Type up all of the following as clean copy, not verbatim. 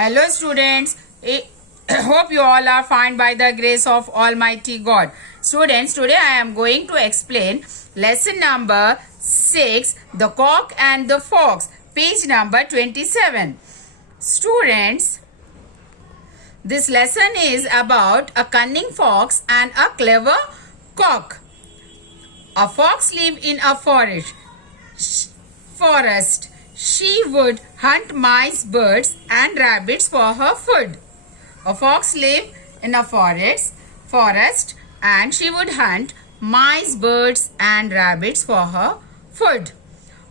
Hello students, hope you all are fine by the grace of Almighty God. Students, today I am going to explain lesson number 6, The Cock and the Fox, page number 27. Students, this lesson is about a cunning fox and a clever cock. A fox lived in a forest. She would hunt mice, birds and rabbits for her food. A fox lived in a forest and she would hunt mice, birds and rabbits for her food.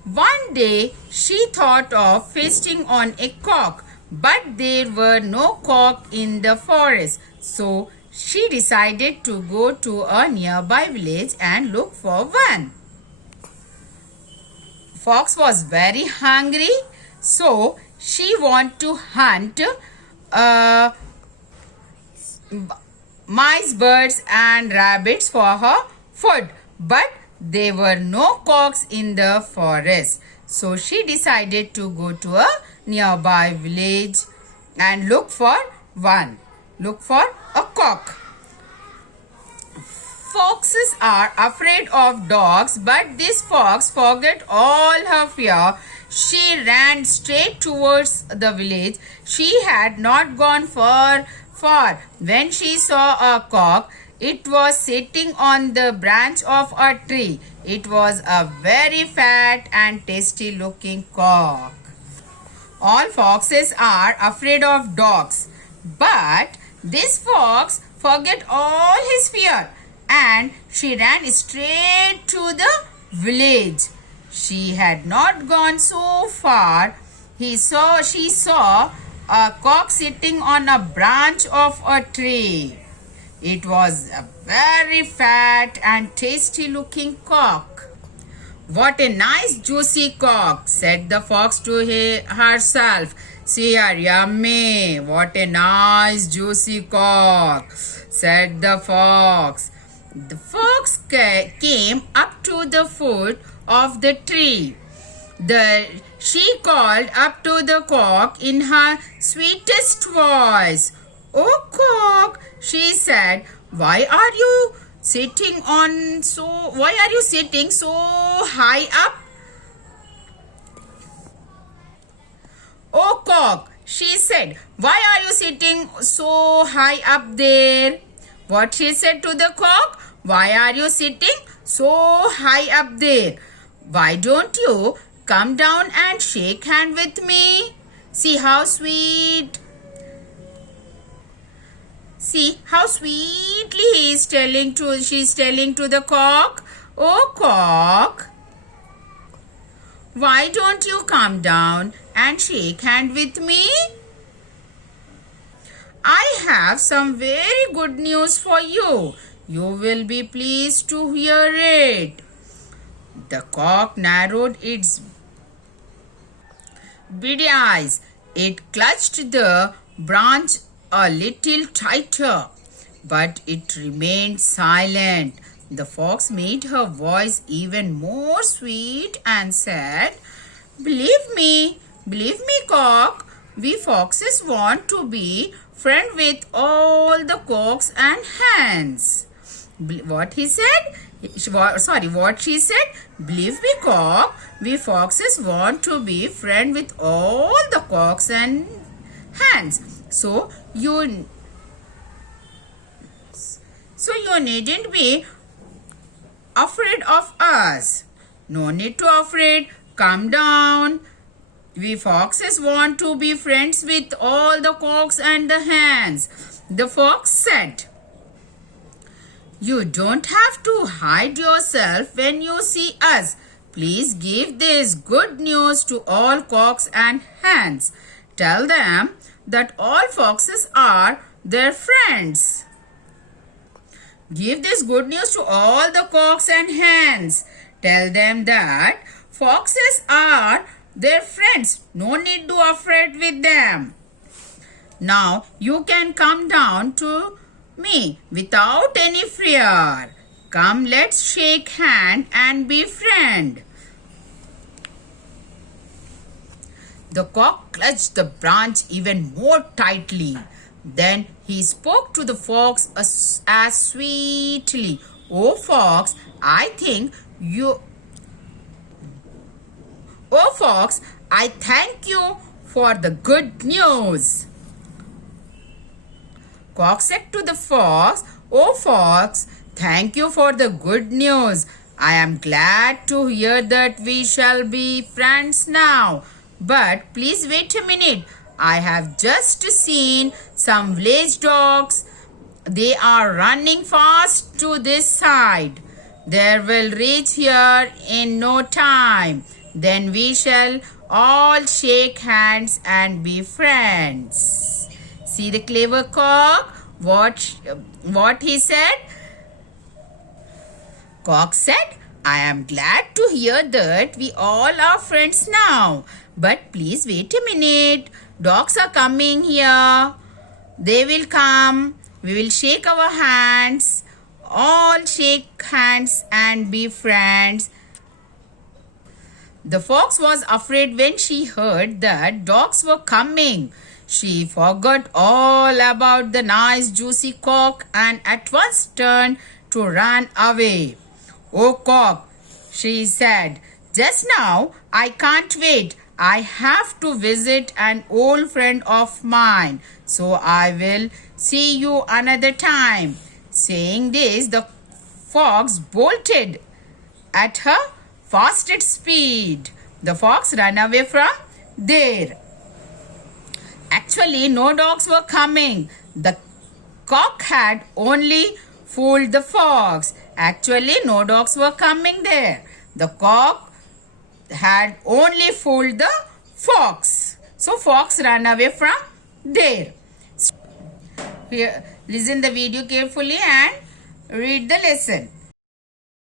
One day she thought of feasting on a cock, but there were no cock in the forest. So she decided to go to a nearby village and look for one. Fox was very hungry, so she wanted to hunt mice, birds and rabbits for her food, but there were no cocks in the forest. So she decided to go to a nearby village and look for a cock. Foxes are afraid of dogs, but this fox forgot all her fear. She ran straight towards the village. She had not gone far when she saw a cock. It was sitting on the branch of a tree. It was a very fat and tasty looking cock. All foxes are afraid of dogs, but this fox forgot all his fear and she ran straight to the village. She had not gone so far. She saw a cock sitting on a branch of a tree. It was a very fat and tasty looking cock. "What a nice juicy cock," said the fox to herself. "See are yummy. What a nice juicy cock," said the fox. The fox came up to the foot of the tree. She called up to the cock in her sweetest voice. "Oh cock," she said, why are you sitting so high up?" "Oh cock," she said, "why are you sitting so high up there?" What she said to the cock? "Why are you sitting so high up there? Why don't you come down and shake hand with me? See how sweetly she's telling to the cock. Oh cock, why don't you come down and shake hand with me? I have some very good news for you. You will be pleased to hear it." The cock narrowed its beady eyes. It clutched the branch a little tighter, but it remained silent. The fox made her voice even more sweet and said, Believe me, cock, we foxes want to be friend with all the cocks and hens." What he said? What she said? "Believe me, cock, we foxes want to be friend with all the cocks and hens. So you needn't be afraid of us." "No need to afraid. Come down. We foxes want to be friends with all the cocks and the hens." The fox said, "You don't have to hide yourself when you see us. Please give this good news to all cocks and hens. Tell them that all foxes are their friends." Give this good news to all the cocks and hens. Tell them that foxes are their friends. No need to afraid with them. Now you can come down to me without any fear. Come, let's shake hand and be friend. The cock clutched the branch even more tightly. Then he spoke to the fox as sweetly. "Oh, fox, I think you. Oh, fox, I thank you for the good news." Cock said to the fox, "Oh, fox, thank you for the good news. I am glad to hear that we shall be friends now. But please wait a minute. I have just seen some village dogs. They are running fast to this side. They will reach here in no time. Then we shall all shake hands and be friends." See the clever cock? What he said? Cock said, "I am glad to hear that we all are friends now. But please wait a minute. Dogs are coming here. They will come. We will shake our hands. All shake hands and be friends." The fox was afraid when she heard that dogs were coming. She forgot all about the nice juicy cock and at once turned to run away. "Oh, cock," she said, "just now I can't wait. I have to visit an old friend of mine, so I will see you another time." Saying this, the fox bolted at her fastest speed. The fox ran away from there. Actually, no dogs were coming. The cock had only fooled the fox. Actually, no dogs were coming there. The cock had only fooled the fox. So, fox ran away from there. Here, listen the video carefully and read the lesson.